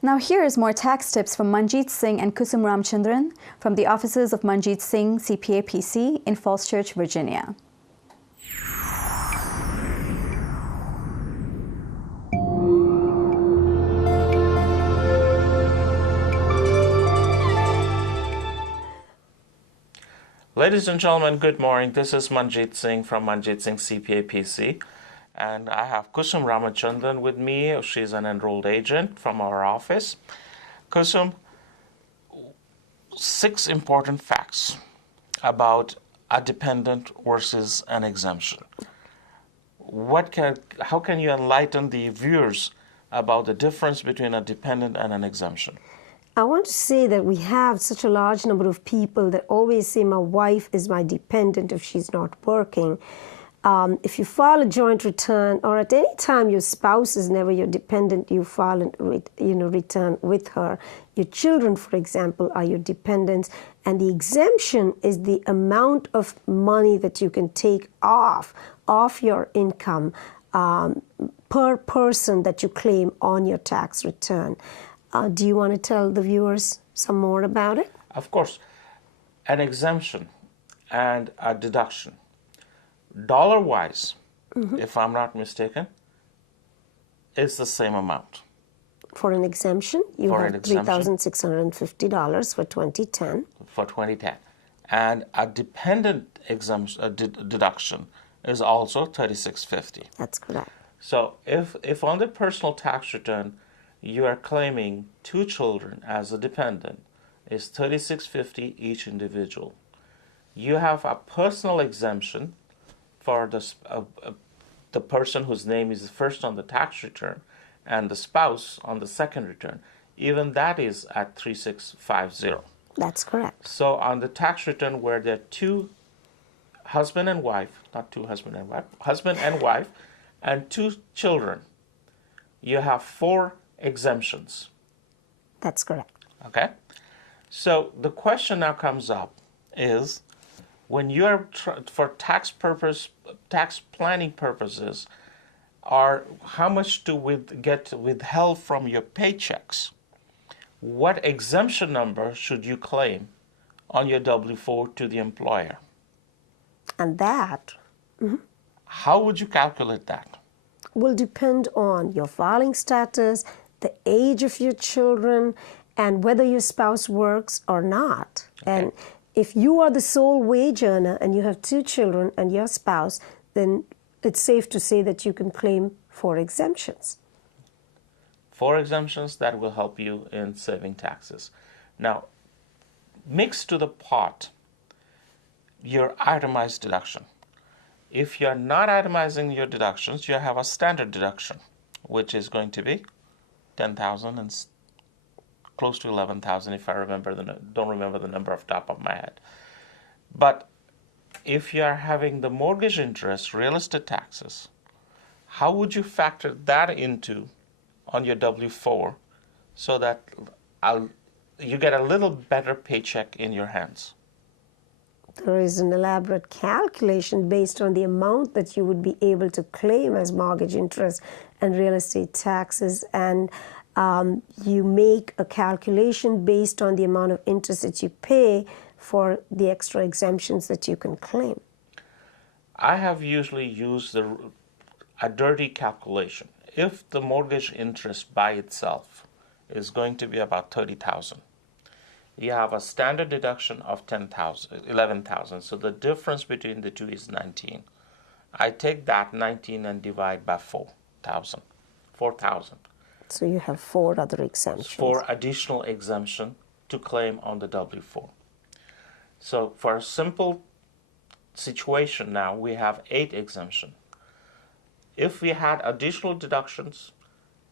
Now here is more tax tips from Manjit Singh and Kusum Ramchandran from the offices of Manjit Singh, CPA PC in Falls Church, Virginia. Ladies and gentlemen, good morning. This is Manjit Singh from Manjit Singh CPA PC. And I have Kusum Ramachandran with me. She's an enrolled agent from our office. Kusum, 6 important facts about a dependent versus an exemption. How can you enlighten the viewers about the difference between a dependent and an exemption? I want to say that we have such a large number of people that always say my wife is my dependent if she's not working. If you file a joint return, or at any time your spouse is never your dependent, you file a return with her. Your children, for example, are your dependents, and the exemption is the amount of money that you can take off your income per person that you claim on your tax return. Do you want to tell the viewers some more about it? Of course. An exemption and a deduction, dollar-wise, if I'm not mistaken, is the same amount. For an exemption, you have $3,650 for 2010. For 2010. And a dependent exemption, deduction is also $3,650. That's correct. So if on the personal tax return you are claiming 2 children as a dependent, is $3,650 each individual. You have a personal exemption for the person whose name is first on the tax return and the spouse on the second return. Even that is at $3,650. That's correct. So on the tax return where there are 2 husband and wife, not 2 husband and wife, husband and wife, and 2 children, you have 4 exemptions. That's correct. Okay? So the question now comes up is, when you are for tax planning purposes, or how much to get withheld from your paychecks, what exemption number should you claim on your W-4 to the employer? And that how would you calculate that? Will depend on your filing status, the age of your children, and whether your spouse works or not. Okay. And if you are the sole wage earner and you have 2 children and your spouse, then it's safe to say that you can claim 4 exemptions. 4 exemptions that will help you in saving taxes. Now, mix to the pot your itemized deduction. If you're not itemizing your deductions, you have a standard deduction, which is going to be $10,000 and close to $11,000 if I don't remember the number off the top of my head. But if you are having the mortgage interest, real estate taxes, how would you factor that into on your W-4 so that you get a little better paycheck in your hands? There is an elaborate calculation based on the amount that you would be able to claim as mortgage interest and real estate taxes, and you make a calculation based on the amount of interest that you pay for the extra exemptions that you can claim. I have usually used a dirty calculation. If the mortgage interest by itself is going to be about $30,000, you have a standard deduction of $11,000. So the difference between the two is $19,000. I take that $19,000 and divide by 4,000. So you have 4 other exemptions. 4 additional exemption to claim on the W-4. So for a simple situation now, we have 8 exemption. If we had additional deductions,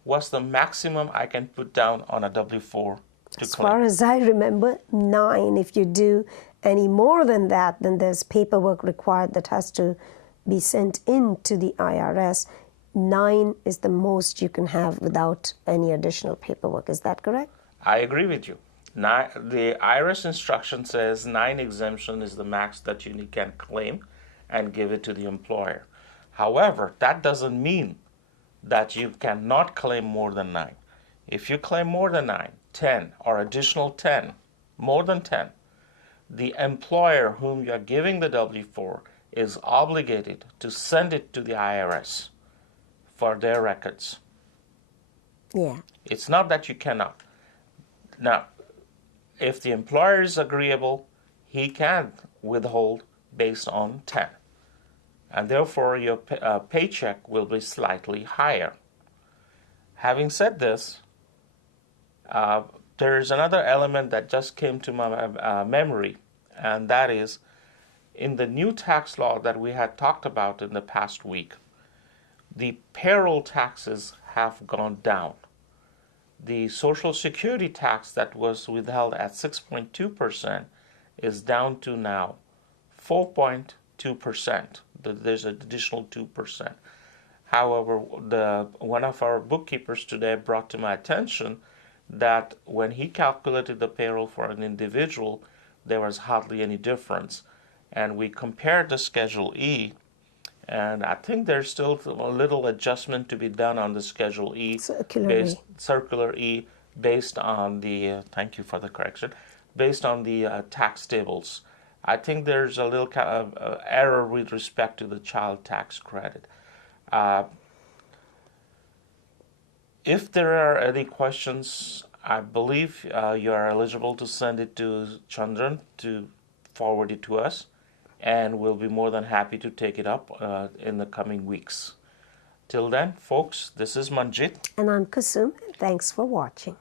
what's the maximum I can put down on a W-4 to As claim? far as I remember, 9. If you do any more than that, then there's paperwork required that has to be sent in to the IRS. 9 is the most you can have without any additional paperwork. Is that correct? I agree with you. The IRS instruction says 9 exemption is the max that you can claim and give it to the employer. However, that doesn't mean that you cannot claim more than 9. If you claim more than 9, 10, or additional 10, more than 10, the employer whom you are giving the W-4 is obligated to send it to the IRS for their records. Yeah. It's not that you cannot. Now, if the employer is agreeable, he can withhold based on 10. And therefore, your paycheck will be slightly higher. Having said this, there is another element that just came to my memory, and that is in the new tax law that we had talked about in the past week, the payroll taxes have gone down. The Social Security tax that was withheld at 6.2% is down to now 4.2%. There's an additional 2%. However, one of our bookkeepers today brought to my attention that when he calculated the payroll for an individual, there was hardly any difference. And we compared the Schedule E, and I think there's still a little adjustment to be done on the Schedule E, Circular E, based on the, thank you for the correction, based on the tax tables. I think there's a little error with respect to the child tax credit. If there are any questions, I believe you are eligible to send it to Chandran to forward it to us, and we'll be more than happy to take it up in the coming weeks. Till then, folks, this is Manjit. And I'm Kusum. Thanks for watching.